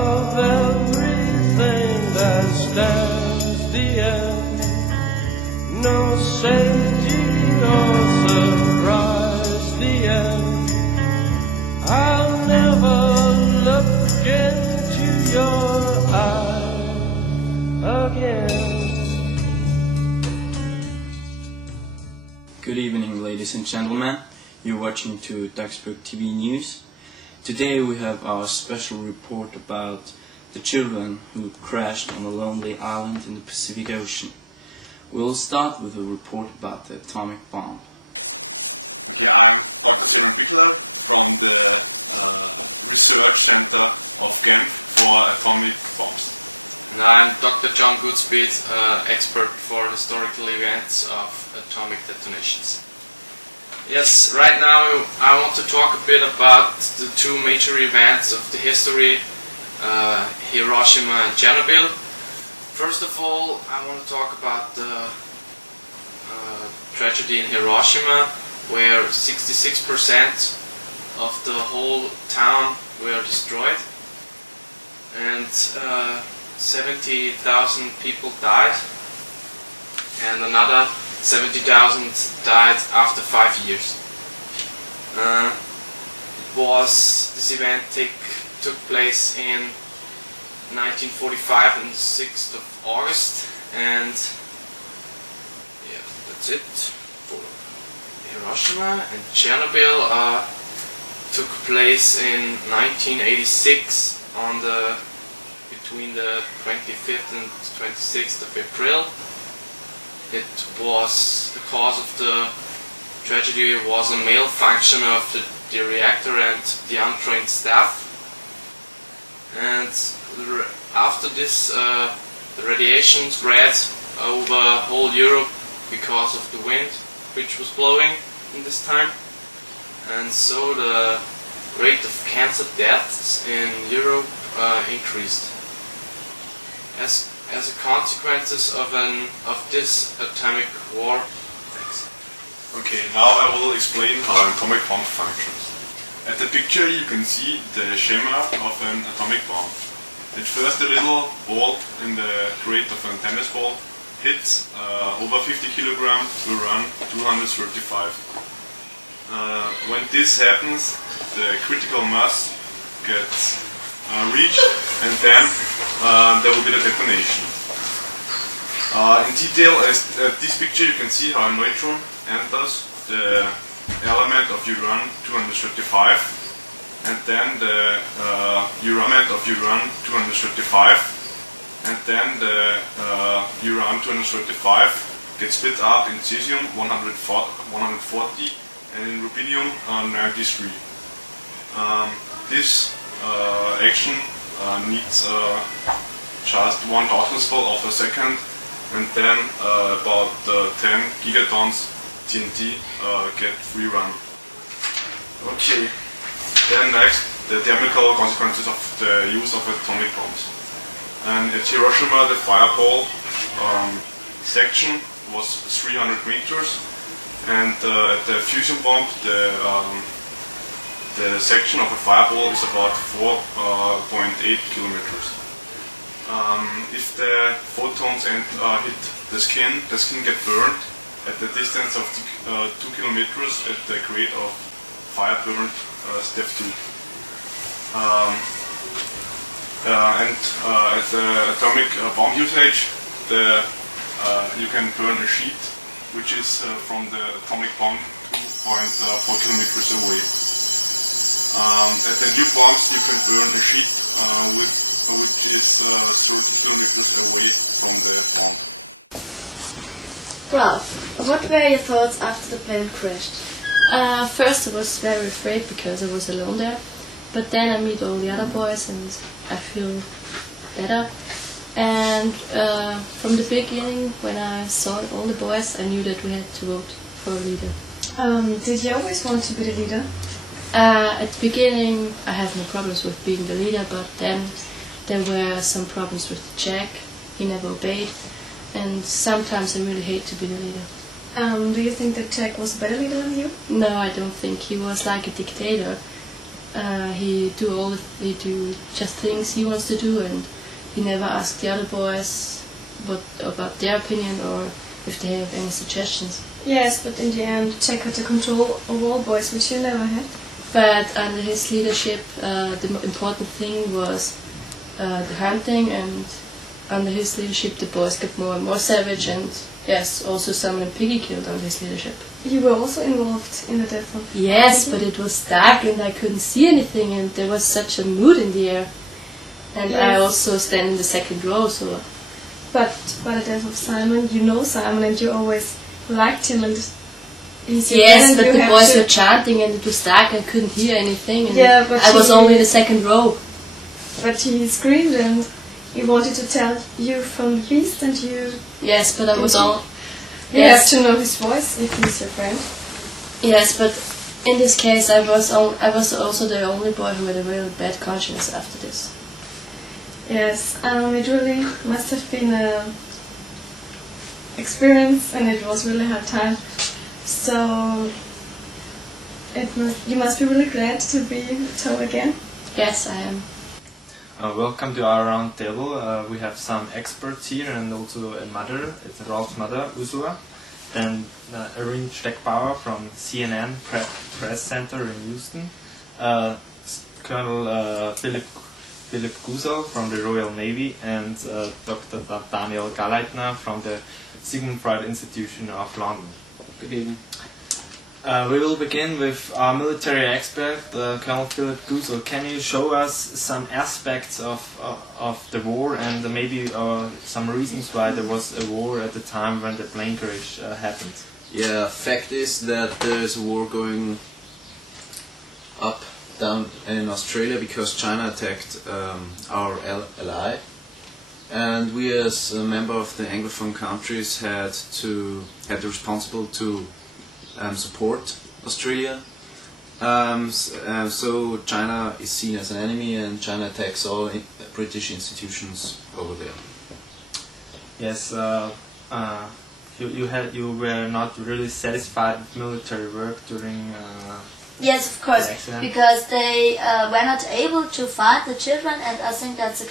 of everything that stands the end. No safety or surprise the end. I'll never look into your eyes again. Good evening, ladies and gentlemen. You're watching to Duxburg TV News. Today we have our special report about the children who crashed on a lonely island in the Pacific Ocean. We'll start with a report about the atomic bomb. Okay, I'm Dr. Simon Bichler from the Research Center of Genf for atomic bombs. And I'm Dr. John Goodspeed, expert for historical events of atomic detonations. Yes, right now I want to talk a bit about the two major events of the history, Hiroshima and Chernobyl. First of all, I want to talk about the tragedy in Hiroshima, where 66% of the whole town were destroyed, and 70,000 people died, and another 70,000 died after 5 years. This event took place in 1945 on the 6th of August, and yeah, that's it for Hiroshima. And Chernobyl took place in 1986 on between the 25th and 26th of April. The cause of the tragedy was a malfunction of the reactor and the untrained staff. And after this, the radiation spread over whole Europe because of the wind which was blowing in this time. And so the rate of cancer deaths in Europe increased. As a consequence of this atomic war. Thanks. Okay, now I will explain how an atomic bomb functions. At the picture you can see the schema of an atomic bomb. At first a little ball in the grade of a tennis ball hits over 50 kilograms will run 235. When this happens, the critical mass gets reached, and then there will be the detonation. In detail, at this picture you can see how a neutron enters the element of uranium-235, and then the uranium-235, and then the uranium-235 gets split up in cesium-140 and in rubidium-93. This action needs just 1/1000th of a second, and then about 10 gigatons TNT get free run. Okay, then next the chemical consequences of the use of atomic bombs. And at Hiroshima the fireball section was 300 meters, and at the fusion bomb the section of a fireball is about 4.8 kilometers. If the photons hit the skin gets burned at the distance of 2 kilometers at the grade of fire burned step 2. And at the atomic bomb usage, you can burn a sheet which is from the atomic bomb 2.4 kilometers away. At the new bombs you can burn a sheet which is 30 kilometers away from the bomb. Ralph, what were your thoughts after the plane crashed? First I was very afraid because I was alone there, but then I meet all the other boys and I feel better. And from the beginning, when I saw all the boys, I knew that we had to vote for a leader. Did you always want to be the leader? At the beginning I had no problems with being the leader, but then there were some problems with the Czech. He never obeyed, and sometimes I really hate to be the leader. Do you think that Czech was a better leader than you? No, I don't think. He was like a dictator, He do just things he wants to do, and he never asks the other boys what about their opinion or if they have any suggestions. Yes, but in the end, Jack had the control of all boys, which he never had. But under his leadership, the important thing was the hunting, and under his leadership the boys got more and more savage, and yes, also someone Piggy killed under his leadership. You were also involved in the death of Yes, Piggy? but it was dark and I couldn't see anything, and there was such a mood in the air. And I Yes. also stand in the second row, so... But by the death of Simon, you know Simon and you always liked him, and he's your friend Yes, and but you the have boys to- were chanting and it was dark and I couldn't hear anything, and Yeah, but I was he- only in the second row. But he screamed and he wanted to tell you from the east, and you Yes, but I was Did you? all... you Yes. have to know his voice if he's your friend. Yes, but in this case I was also the only boy who had a really bad conscience after this. Yes, it really must have been a experience, and it was really hard time. So you must be really glad to be told again. Yes, I am. Welcome to our round table. We have some experts here and also a mother. It's Ralph's mother, Ursula. Then Erin Steckbauer from CNN Press Center in Houston. Colonel Philip Gusel from the Royal Navy, and Dr. Daniel Galeitner from the Sigmund Freud Institution of London. Good evening. We will begin with our military expert, Colonel Philip Gusel. Can you show us some aspects of the war and maybe some reasons why there was a war at the time when the plane crash happened? Yeah, fact is that there's a war going up down in Australia because China attacked our ally, and we as a member of the Anglophone countries had the responsible to support Australia. So China is seen as an enemy, and China attacks all British institutions over there. Yes, you were not really satisfied with military work during. Yes, of course, the accident? because they were not able to find the children, and I think that's a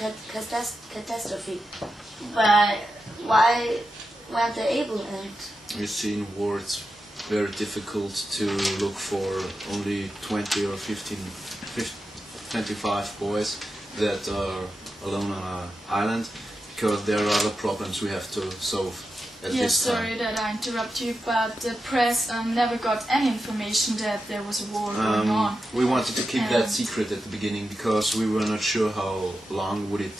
catastrophe. Why weren't they able? And You see, in war it's very difficult to look for only 20 or 25 boys that are alone on an island, because there are other problems we have to solve at Yes, this time. sorry that I interrupt you, but the press never got any information that there was a war going on. We wanted to keep that And- secret at the beginning because we were not sure how long would it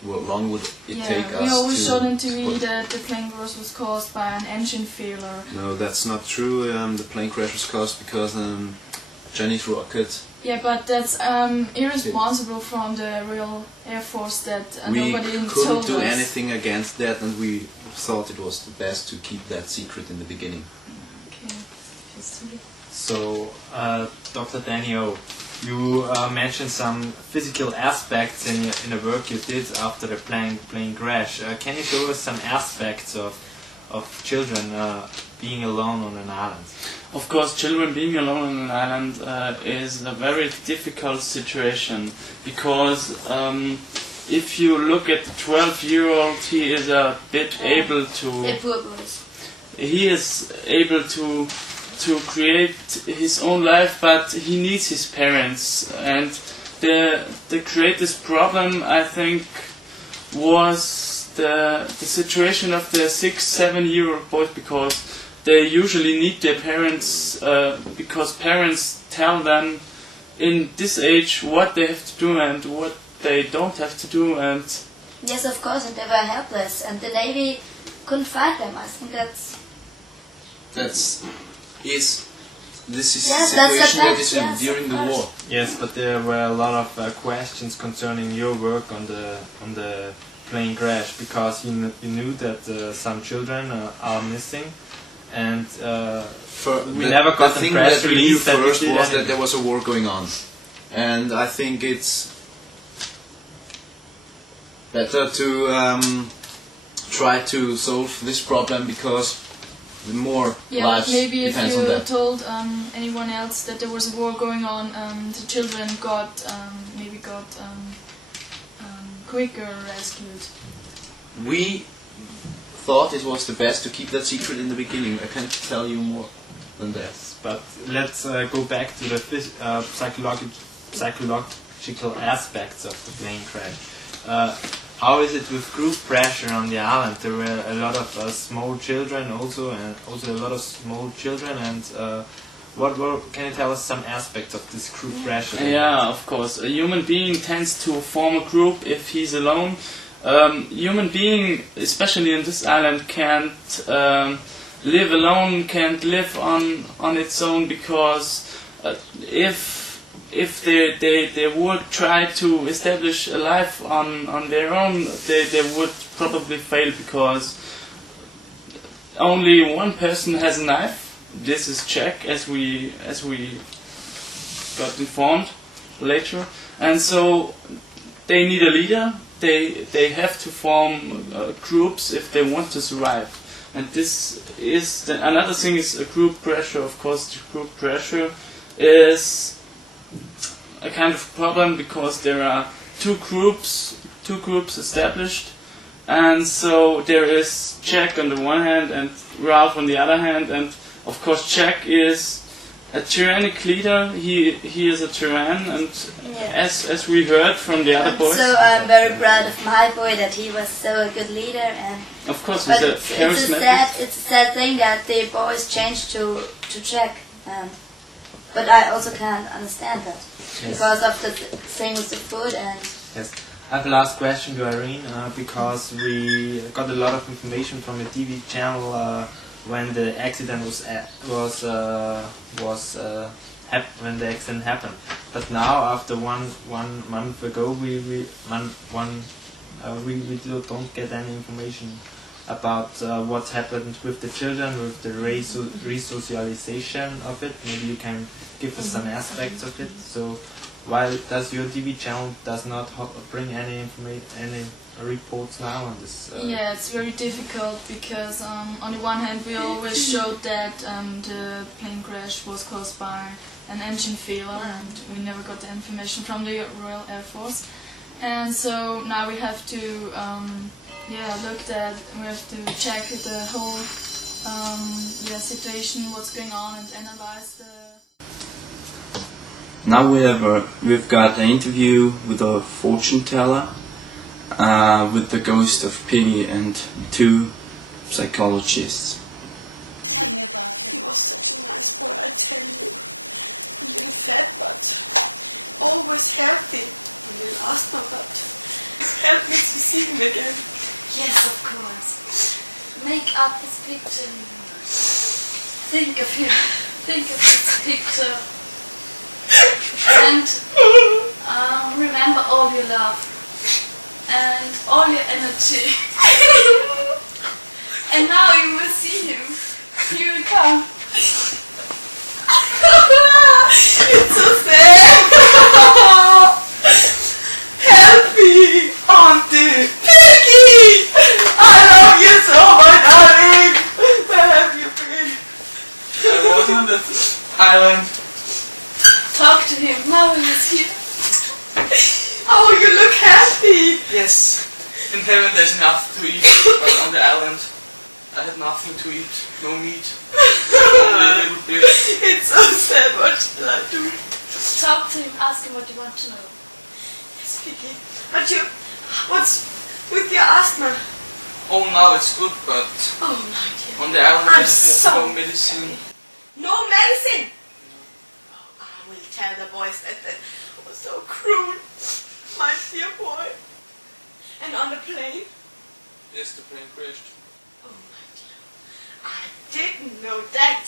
take us we always to showed on TV spot- that the plane crash was caused by an engine failure. No, that's not true. The plane crash was caused because Chinese rocket. Yeah, but that's irresponsible from the real Air Force that We nobody couldn't told do us. anything against that, and we thought it was the best to keep that secret in the beginning. Okay. So, Dr. Daniel, you mentioned some physical aspects in the work you did after the plane crash. Can you show us some aspects of children being alone on an island? Of course, children being alone on an island is a very difficult situation, because if you look at the 12-year-old, he is a bit able to. poor boys. He is able to create his own life, but he needs his parents. And the greatest problem, I think, was the situation of the 6-7-year-old boys, because they usually need their parents, because parents tell them in this age what they have to do and what they don't have to do. And Yes, of course, and they were helpless, and the Navy couldn't find them. I think that's This is Yes, the that's the situation that fact, is yes, during of the course. war. Yes, but there were a lot of questions concerning your work on the plane crash, because you knew that some children are missing, and we never got the thing press that we knew release that you first did was that anything. there was a war going on, and I think it's better to try to solve this problem, because more Yeah, lives maybe if depends on you that. told anyone else that there was a war going on, the children got quicker rescued. We thought it was the best to keep that secret in the beginning. I can't tell you more than that. But let's go back to the psychological aspects of the plane crash. How is it with group pressure on the island? There were a lot of small children also, and also a lot of small children. And what can you tell us some aspects of this group pressure? Yeah, of course. A human being tends to form a group if he's alone. Human being, especially in this island, can't live alone, can't live on its own, because if they would try to establish a life on their own, they would probably fail, because only one person has a knife. This is Czech, as we got informed later, and so they need a leader. They have to form groups if they want to survive. And this is another thing is a group pressure. Of course, the group pressure is a kind of problem, because there are two groups established, and so there is Jack on the one hand and Ralph on the other hand, and of course Jack is a tyrannic leader. He is a tyrann, and as we heard from the other boys. So I'm very proud of my boy that he was so a good leader, and of course he's a charismatic. It's a sad thing that the boys changed to Jack, but I also can't understand that because of the thing with the food and. Yes. I have a last question to Irene, because we got a lot of information from a TV channel when the accident when the accident happened. But now, after one month ago, we don't get any information about what happened with the children, with the resocialization of it. Maybe you can give us some aspects of it. So, why does your TV channel does not bring any reports now on this? Yeah, it's very difficult, because on the one hand we always showed that the plane crash was caused by an engine failure, and we never got the information from the Royal Air Force. And so now we have to we have to check the whole situation, what's going on, and analyze the. Now we've got an interview with a fortune teller, with the ghost of Piggy and two psychologists. Tell me about him. He was such a nice boy, I tell you. A little fat, but always healthy. A little asthma, but help me to see him again. Yes, of course. Make up his picture. Think of him. Think of his picture. And remember all your love and all your energy. And now you will see him. He will come. It's so sad. Help me, Auntie Piggy. I love you so much, darling. Where have you been? I was on this island. Talk to him, now he is here. Oh, you look happy. Yes, in heaven there's enough to eat, but on the island I had nothing to eat, no meat, only a little bit. It's so sad, what shall I do? Talk to him, ask him what you want to know. Yes, Piggy. But what's with your asthma? Oh, now it's good, but Oh, my dear. on the island I'm there's so no medicine. No medicine? Oh, I will tell the boys that was so cruel. My dear boy. And on the plane? Yes, the plane crashed. Oh, my dear. I didn't know that.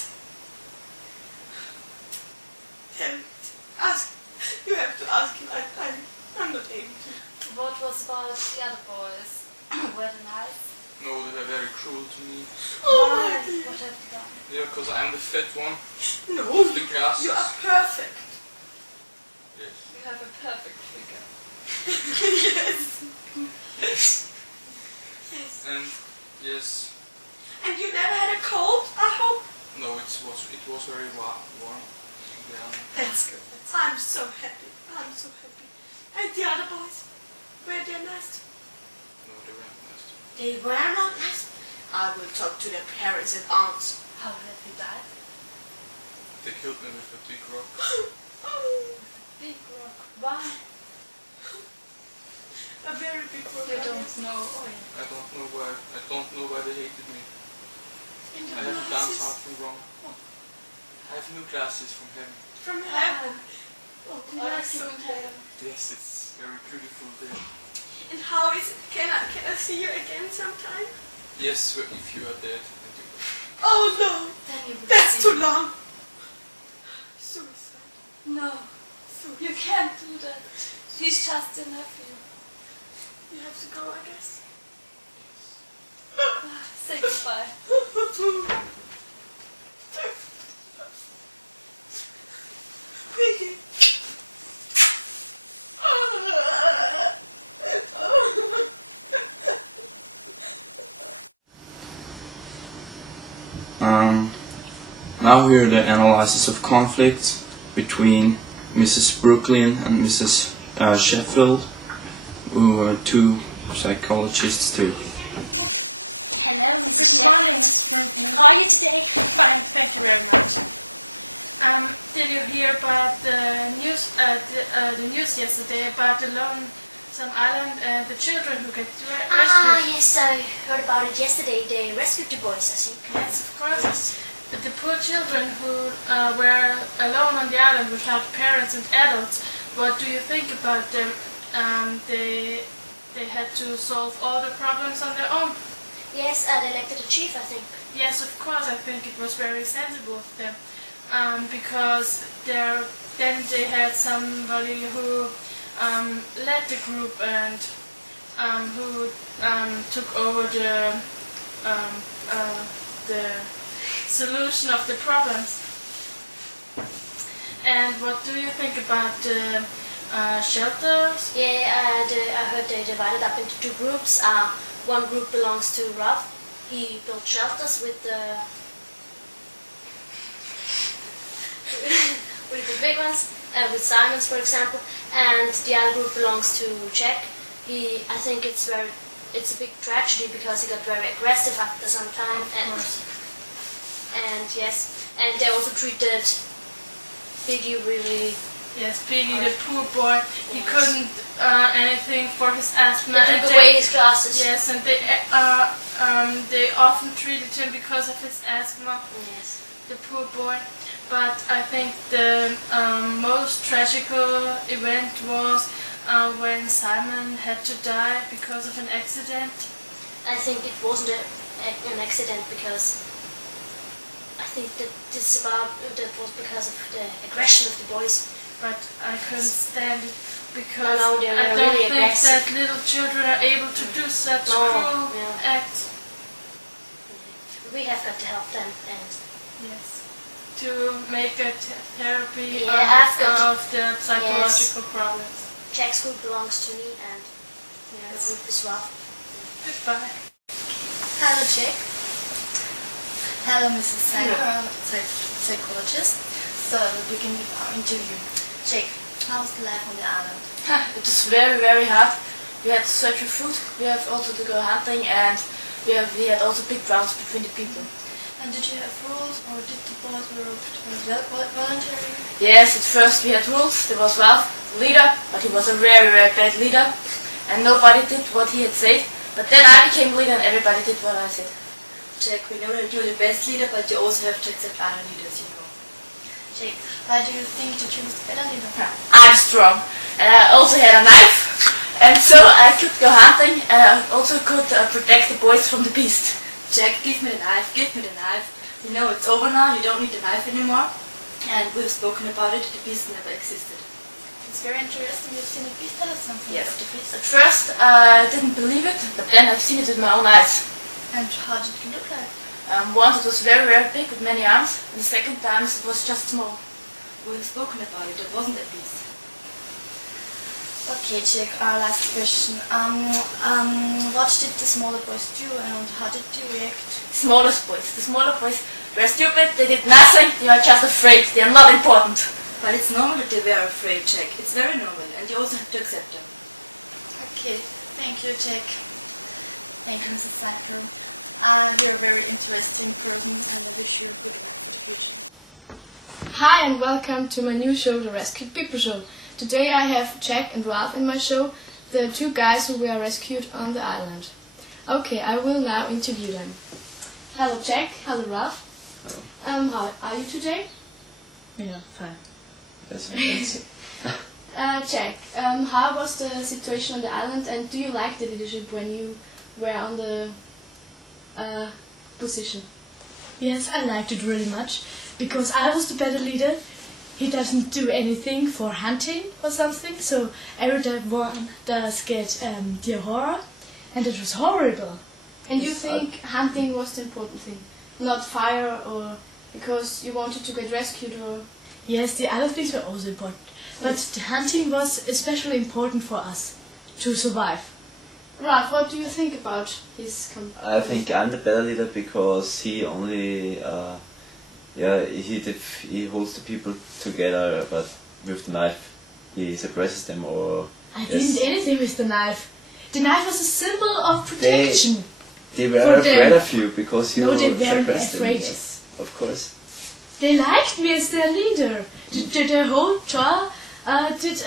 You have to ask him. I'm not able to. What was about the other boys? Were they nice? No, they were very cruel to me. Oh, my Why? dear. What have you done? Yeah, because I'm the fat one. No, With the glasses. you are perfect. Yes. You have a perfect figure. Yes. Yes. Yes. And yes. And you never had a cold nice? No, they weren't nice. They were not nice. I will talk to their parents and aunts. How have you died? They killed me with a big rock. Big rock. Why? A very big rock. You don't know. I don't know why. I don't know why they hated me. In the I have done glasses. something wrong. I have new glasses from heaven. From heaven. Oh, I so don't have. Yes, it's very beautiful there. And how is it? Can I see you again sometime? Yes, if you are dead. And you... Oh no! Then you will That's see. too long. Suicide. No, you can't do that. He's just a nephew. You have to go, I guess. Say goodbye. Vicky. Now here the analysis of conflict between Mrs. Brooklyn and Mrs. Sheffield, who were two psychologists too. Hello, Mrs. Good morning, Sheffield. How are you today? Fine, thank you very much. Did you hear about the news? The news yesterday about the Lonesome Island and the children who get rescued? Yes, I heard about it yesterday. They rescued the boys, I think. Yes, of course. The poor children who were alone on the island without parents and adults. What do you think about them? They had to solve all the problems on their own. Yes, they elected a chief, I think. Yes, of course. I think it was very sensible of them, because then they had somebody who led the group and who took over the solution of the problems. And what do you think about the shelters? Yeah, I heard they divided up into two groups. One group belongs to Ralph. He built shelters with the with the big ones, with Simon's, for example. And the other group belongs to Jack. I think it's a big tragedy because he got very aggressive after some time. And yes, and they also treated Biggie really. Yes, Piggy, the poor boy, he couldn't anything for his asthma. They took away his glasses. Yes, and they often treated him because of his asthma. Yes. The poor boy. But I think the most tragical event was when Simon had to die because of an accident. I think it wasn't an accident because I think that was because of the aggression of the boys. But I couldn't stand it because they were I don't really think aggressive. that little children are able to do such cruel acts. We have got to help them, and yes, to make a therapy Yeah, of the psychological problems. Jack's group belongs to me, and the Yes. group as well. Goodbye. Hello, Jack. Hello, Mrs. Psychologist. So, we'll begin with our interview. Jake, how was the life on the island? It was very, very hard. We had to search for food, we have also to go hunting, and we had also big rounds between the people. And did you have rules, or did the boys were voluntary? Yes, at first we had rules. There was Ralph, the leader, but he was a very, very bad leader, and nobody did what he had said. But then I became leader and everybody did what I said. Jack, we know that you're the best leader, but you also have to accept other leaders, you know. Jake, why do you think that you was the better leader? I'm strong, and I also had a knife, and so I could go hunting, and I also could protect the boys from the beast. Jack, give me the knife, give me the knife. You know, it's over now, you don't need the knife anymore. And we've spoken about it, the beast never existed. It's very interesting, you've seen a beast, tell us something Yes. about the beast. At first I didn't believe it, but then I've seen it with my own eyes. And how did it look like? Once it was very, very big with many arms, and the second time it was just small. We've spoken about it, it wasn't a beast. Okay, Jack, our last question. What did the smaller boys do and how did they react? The smaller boys were stupid, they did nothing, they were just afraid, they are not important. But it's normal that they were afraid, Jack. It's very normal, and you also have to accept them. Okay, Thank you, Jack. Thank you, Mrs. Sacker. You're a very interesting person, and I wish you good luck for the future. Hi and welcome to my new show, The Rescued People Show. Today I have Jack and Ralph in my show, the two guys who were rescued on the island. Okay, I will now interview them. Hello Jack, hello Ralph. Hello. How are you today? Yeah, fine. Yes, thanks. Jack, how was the situation on the island, and do you like the leadership when you were on the position? Yes, I liked it really much, because I was the better leader. He doesn't do anything for hunting or something, so everyone does get the horror, and it was horrible. And you think hunting was the important thing, not fire, or because you wanted to get rescued, or? Yes, the other things were also important, but the hunting was especially important for us to survive. Ralph, what do you think about his I think I'm the better leader because he only, he holds the people together, but with the knife he suppresses them or. I didn't do anything with the knife. The knife was a symbol of protection. They were afraid of you because you suppressed them. Afraid. Yes, of course. They liked me as their leader. The whole tour did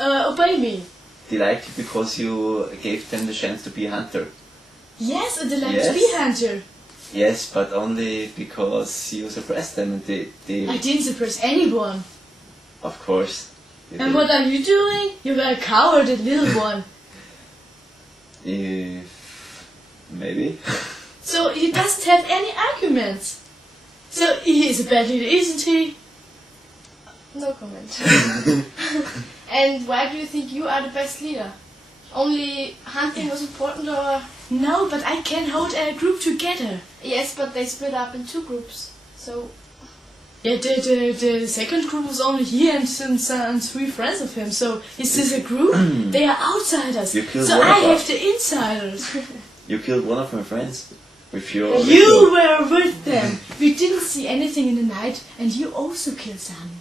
obey me. They liked you because you gave them the chance to be a hunter. Yes, and they liked to be a hunter. Yes, but only because you suppressed them and they... I didn't suppress anyone. Of course. And what are you doing? You were a coward, a little one. Maybe. So he doesn't have any arguments. So he is a bad leader, isn't he? No comment. And why do you think you are the best leader? Only hunting was important, or? No, but I can hold a group together. Yes, but they split up in two groups, so... Yeah, the second group was only he and three friends of him, so is this a group? They are outsiders, so I have the insiders. You killed one of my friends with your... You were with them. We didn't see anything in the night, and you also killed Simon.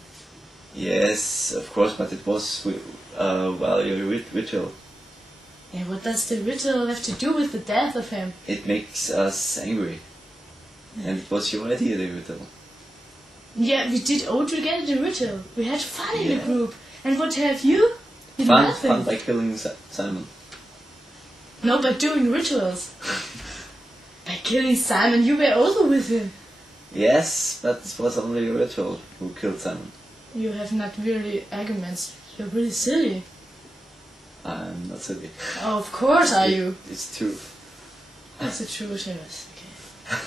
Yes, of course, but it was while your ritual. Yeah, what does the ritual have to do with the death of him? It makes us angry. And it was your idea, the ritual. Yeah, we did all together the ritual. We had fun in the group. And what have you? You Fun, nothing. fun by killing Simon. No, by doing rituals. By killing Simon, you were also with him. Yes, but it was only a ritual who killed Simon. You have not really arguments. You're really silly. I'm not silly. Oh, of course are you. It's true. That's the truth, yes. Okay.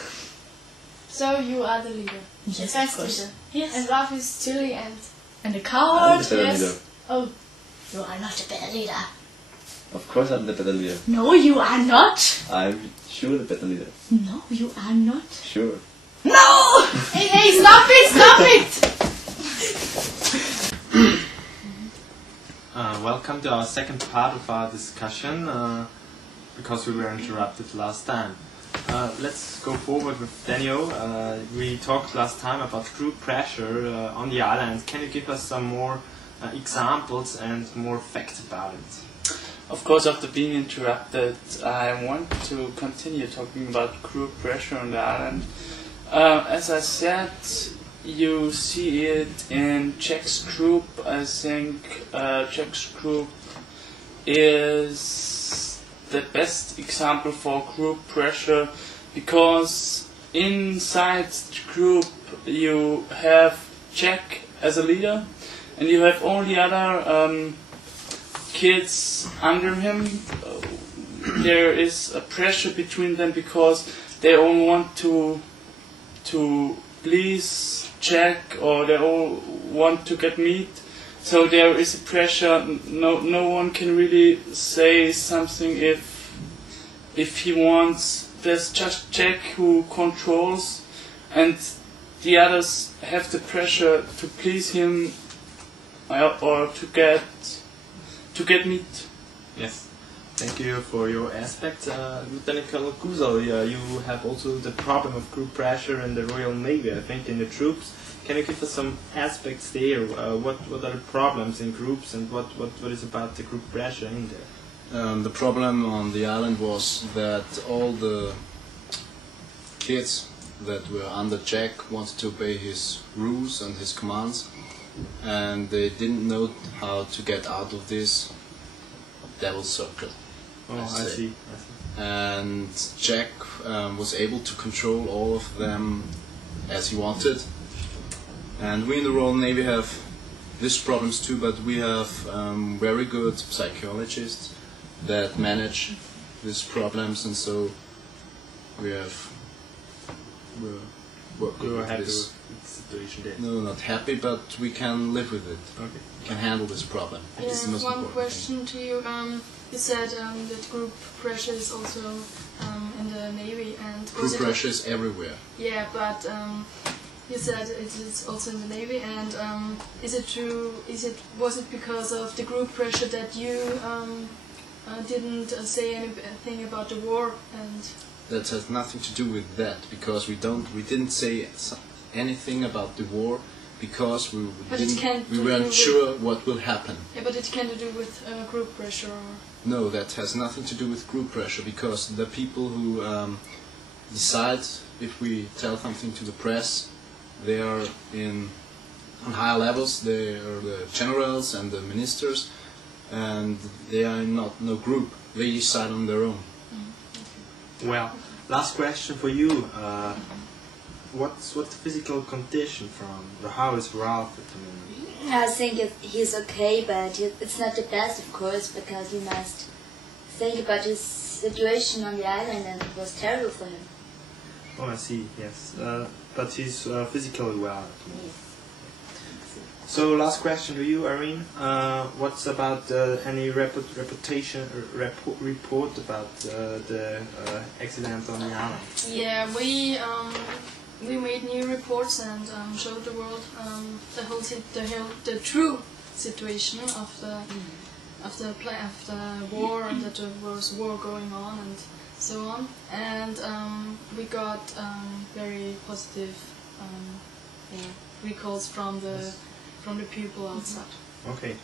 So you are the leader. Yes, the of best course. leader. Yes. And Ralph is silly and a coward. I'm the better leader. Oh, you are not the better leader. Of course I'm the better leader. No, you are not. I'm sure the better leader. No, you are not. Sure. No! Hey, stop it! Stop it! Welcome to our second part of our discussion, because we were interrupted last time. Let's go forward with Daniel. We talked last time about group pressure on the island. Can you give us some more examples and more facts about it? Of course, after being interrupted, I want to continue talking about group pressure on the island. As I said, you see it in Jack's group. I think Jack's group is the best example for group pressure, because inside the group you have Jack as a leader and you have all the other kids under him. There is a pressure between them because they all want to please Jack, or they all want to get meat. So there is a pressure. No one can really say something if he wants. There's just Jack who controls, and the others have the pressure to please him or to get meat. Yes. Thank you for your aspect. Lieutenant Colonel Kuzo, you have also the problem of group pressure in the Royal Navy, I think, in the troops. Can you give us some aspects there? What are the problems in groups, and what is about the group pressure in there? The problem on the island was that all the kids that were under Jack wanted to obey his rules and his commands, and they didn't know how to get out of this devil circle. Oh, I see. And Jack was able to control all of them as he wanted. And we in the Royal Navy have these problems too, but we have very good psychologists that manage these problems, and so we were happy this. with the situation there. No, not happy, but we can live with it. Okay. We can handle this problem. Yeah, It's the most one important question to you. You said that group pressure is also in the Navy, and Group pressure is everywhere. Yeah, but you said it is also in the Navy, and is it true? Was it because of the group pressure that you didn't say anything about the war? And That has nothing to do with that, because we didn't say anything about the war because we weren't sure what will happen. Yeah, but it can't do with group pressure. No, that has nothing to do with group pressure, because the people who decide if we tell something to the press, they are on higher levels. They are the generals and the ministers, and they are not no group. They decide on their own. Well, last question for you. What's the physical condition from how is Ralph at the moment? I think he's okay, but it's not the best, of course, because we must think about his situation on the island, and it was terrible for him. Oh, I see. Yes, but he's physically well. So, last question to you, Irene. What's about any report about the accident on the island? Yeah, we made new reports and showed the world the true situation of the war, and that there was war going on and so on. And we got very positive recalls from the people outside. Okay.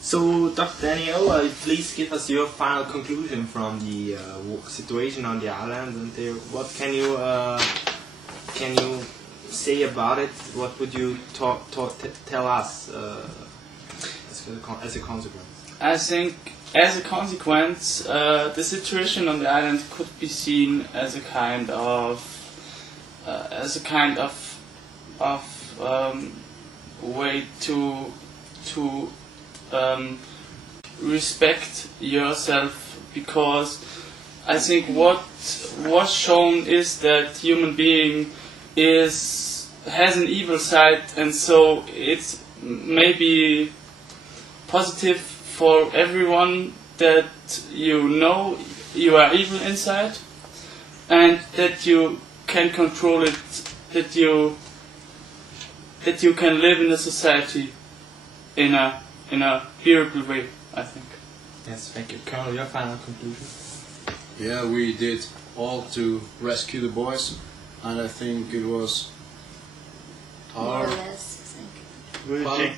So, Dr. Daniel, please give us your final conclusion from the situation on the island, and what can you say about it? What would you tell us as a consequence? I think, as a consequence, the situation on the island could be seen as a kind of way to respect yourself, because I think what was shown is that human being has an evil side, and so it's maybe positive for everyone that you know you are evil inside, and that you can control it, that you can live in a society in a bearable way, I think. Yes, thank you. Carl, your final conclusion? Yeah, we did all to rescue the boys, and I think it was More or less, I think.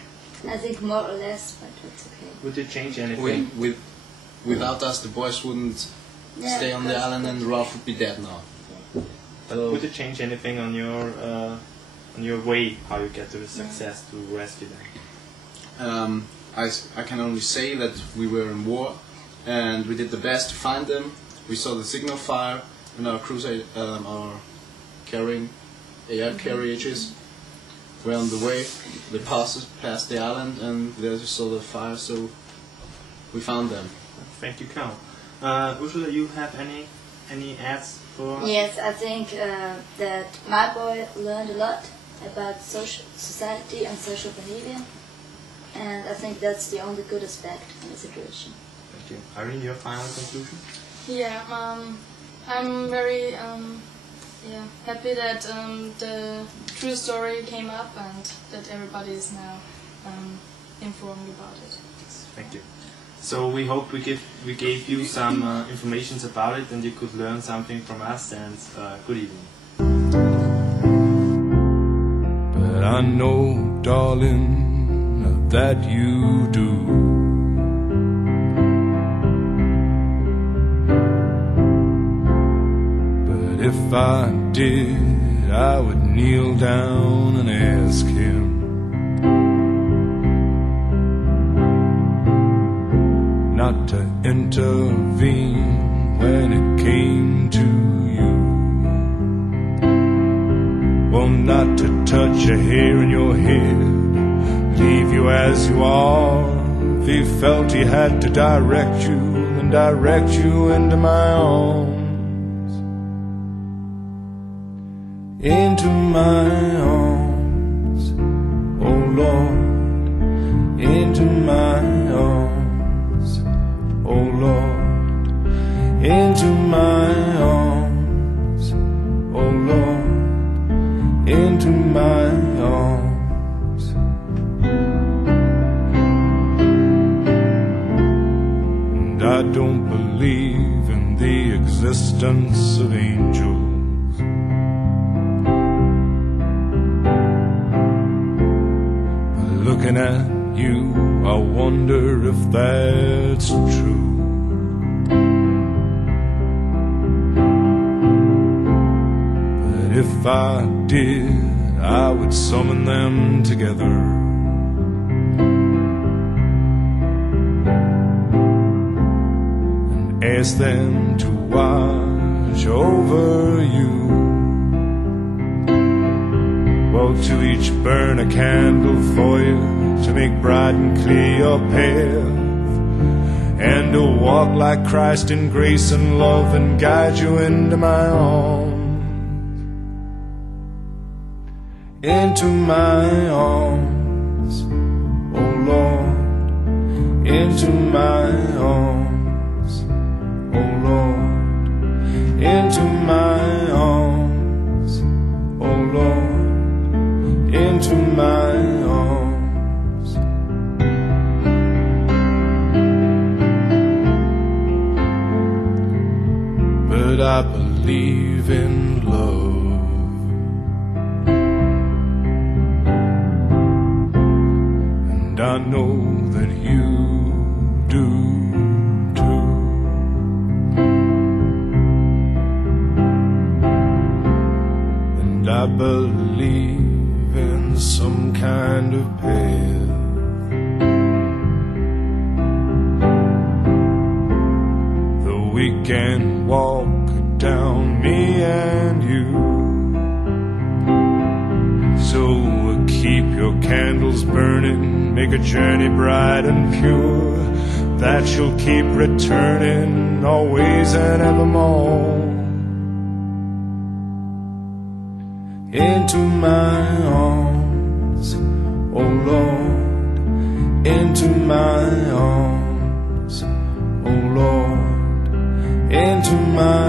I think more or less, but it's okay. Would it change anything? Without us, the boys wouldn't stay on the island, and Ralph would be dead now. But would it change anything on your way, how you get to the success to rescue them? I can only say that we were in war, and we did the best to find them. We saw the signal fire, and our our air carriages were on the way. They passed the island, and there we saw the fire, so we found them. Thank you, Carl. Ursula, you have any ads for? Yes, I think that my boy learned a lot about society and social behavior, and I think that's the only good aspect in the situation. Thank you. Irene, your final conclusion? Yeah, I'm very happy that the true story came up, and that everybody is now informed about it. Thank you. So we hope we gave you some information about it, and you could learn something from us, and good evening. But I know, darling, that you do. if I did, I would kneel down and ask him not to intervene when it came to you. Well, not to touch a hair in your head, leave you as you are. If he felt he had to direct you, then direct you into my arms. Into my arms, oh Lord. Into my arms, oh Lord. Into my arms, oh Lord. Into my arms. And I don't believe in the existence of angels. But looking at you, I wonder if that's true. If I did, I would summon them together and ask them to watch over you. Well, to each burn a candle for you, to make bright and clear your path, and to walk like Christ in grace and love and guide you into my arms. Into my arms, oh Lord. Into my arms, oh Lord. Into my arms, oh Lord. Into my arms. But I believe in love. And I know that you do too. And I believe in some kind of path that we can walk down, me and you. So keep your candles burning, make a journey bright and pure, that you'll keep returning always and evermore. Into my arms, oh Lord. Into my arms, oh Lord. Into my